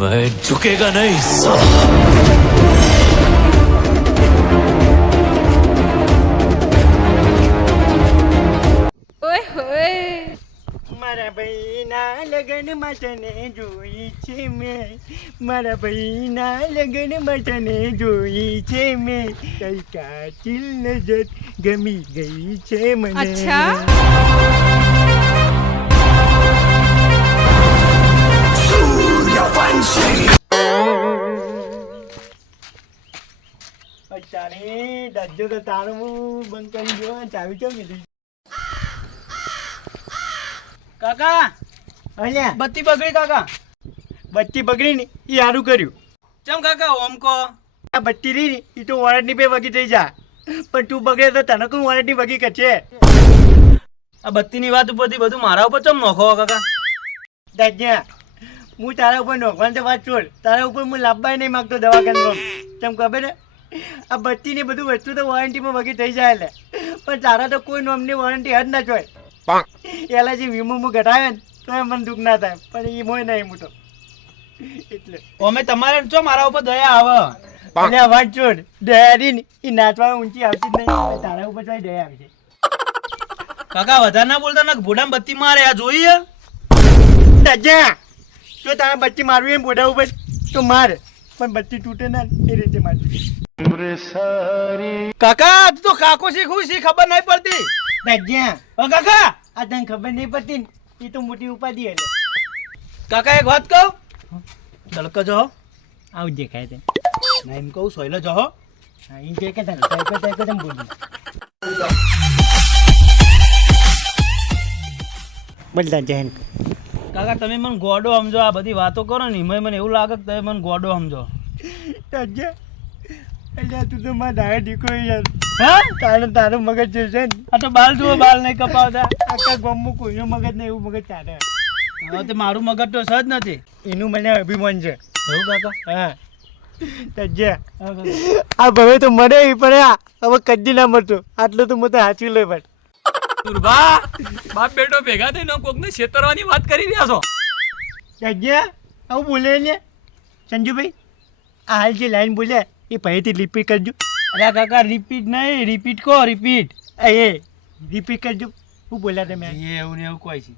मैं झुकेगा नहीं साला। ઓય હોય મારા ભાઈના લગન માટેને જોઈ છે મેં, મારા ભાઈના લગન માટેને જોઈ છે મેં, કઈ કાતિલ નજર ગમી ગઈ છે મને. અચ્છા અત્યારે દાજો તો તારું બંધ કરી દો, ચાવી કેમ કીધી કાકા અલ્યા બત્તી બગડી કાકા. બત્તી બગડી ને એ સારું કર્યું. ચમ કાકા ઓમ કો. આ બત્તી રહી ને એ તો વોરંટની પે વગી થઈ જા, પણ તું બગડે તો તને કોઈ વોરંટની વગી કરશે. આ બત્તીની વાત ઉપરથી બધું મારા ઉપર ચમ નોખો કાકા. દાજ્યા હું તારા ઉપર નોખવાની તો વાત છોડ, તારા ઉપર હું લાભવાય નહીં માગતો દવાખાનામાં. કેમ ખબર ને આ બત્તીની બધું વસ્તુ તો વોરંટીમાં વગી થઈ જાય એટલે, પણ તારા તો કોઈ નોમની વોરંટી હદ ના જોય. એલા જે વીમો હું ઘટાડે ને તો મને દુઃખ ના થાય, પણ એ મોય નહીં હું તો એટલે અમે તમારે ચો મારા ઉપર દયા આવે. એટલે આ વાત છોડ, દયારી ને એ નાચવા ઊંચી આવતી જ નહીં, તારા ઉપર તો દયા આવી છે. કાકા વધારે ના બોલતા ને ભોડામાં બત્તી મારે આ જોઈએ. દાજ્યા જો તારા બત્તી મારવી એમ બોડા ઉપર તો માર, પણ બત્તી તૂટે ના એ રીતે મારવી. કાકા તું તો કાકો શીખું શી ખબર નહીં પડતી. દાજ્યા કાકા આ તને ખબર નહીં પડતી ને એ તો મોટી ઉપાધિ એટલે. કાકા એક વાત કહું. તડકો જો આવું જ દેખાય તે. ના એમ કહું સોયલો જો. હા એ જે કે તને તાઈકો તમે બોલી બદલા જૈન. કાકા તમે મને ગોડો સમજો, આ બધી વાતો કરો ને એમાં મને એવું લાગે કે તમે મને ગોડો સમજો. દાજ્યા એટલે તું તો મારા ડાયો દીકરો યાર. હા તારું મગજ જે છે ને આ તો બાલ જુઓ, બાલ નહીં કપાવતા. આખા ગામમાં કોઈનું મગજ નહીં એવું મગજ ચાલે. હવે તે મારું મગજ તો સજ નથી. એનું મને અભિમાન છે. એવું કાકા? હા દાજ્યા આ ભવે તો મરે પણ હવે કદી ના મળતો, આટલું તો હું તો સાચવી લે પણ. સુરભા બાપ બેટો ભેગા થઈને કોકને છેતરવાની વાત કરી રહ્યા છો. દાજ્યા આવું બોલે ને સંજુભાઈ, આ હાલ જે લાઈન બોલ્યા એ પહેલેથી રિપીટ કરજો. અરે કાકા રિપીટ નહીં, રિપીટ કહો રિપીટ. એ રિપીટ કરજો. શું બોલ્યા તમે? એવું ને એવું કોઈ છે.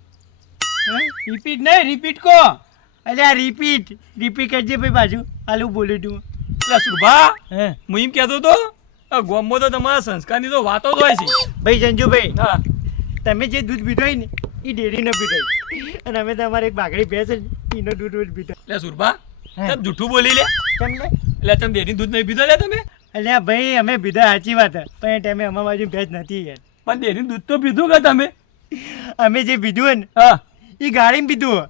હા? રિપીટ નહીં, રિપીટ કહો. અરે આ રિપીટ કરજે ભાઈ પાછું. હાલ હું બોલું છું. એટલે સુરભા હે હું એમ કહેતો હતો આ ગામમાં તો તમારા સંસ્કારની તો વાતો જ હોય છે. ભાઈ સંજુભાઈ, હા તમે જે દૂધ પીધો હોય ને એ ડેરીનો પીધો હોય, અને અમે તમારે એક બાગડી ભેંસ છે ને એનો દૂધ રોજ પીધો. એટલે સુરભા હા. તમે જૂઠું બોલી લે. કેમ લે? એટલે તમે ડેરી દૂધ નહીં પીધો લે તમે. અલ્યા ભાઈ અમે પીધા સાચી વાત હે, પણ એ ટાઈમે અમારા બાજુ ભેંસ નથી યાર. પણ ડેરી દૂધ તો પીધું કે તમે? અમે જે પીધું હોય ને હા એ ગાડીમાં પીધું હોય,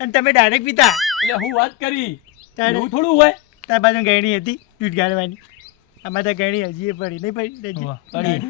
અને તમે ડાયરેક્ટ પીતા. એટલે હું વાત કરી તારે- એવું થોડું હોય. તાર બાજુ ગયણી હતી દૂધ ગાળવાની, આમાં તો ગયણી હજી એ પડી નહીં પડી. વાહ, પડી.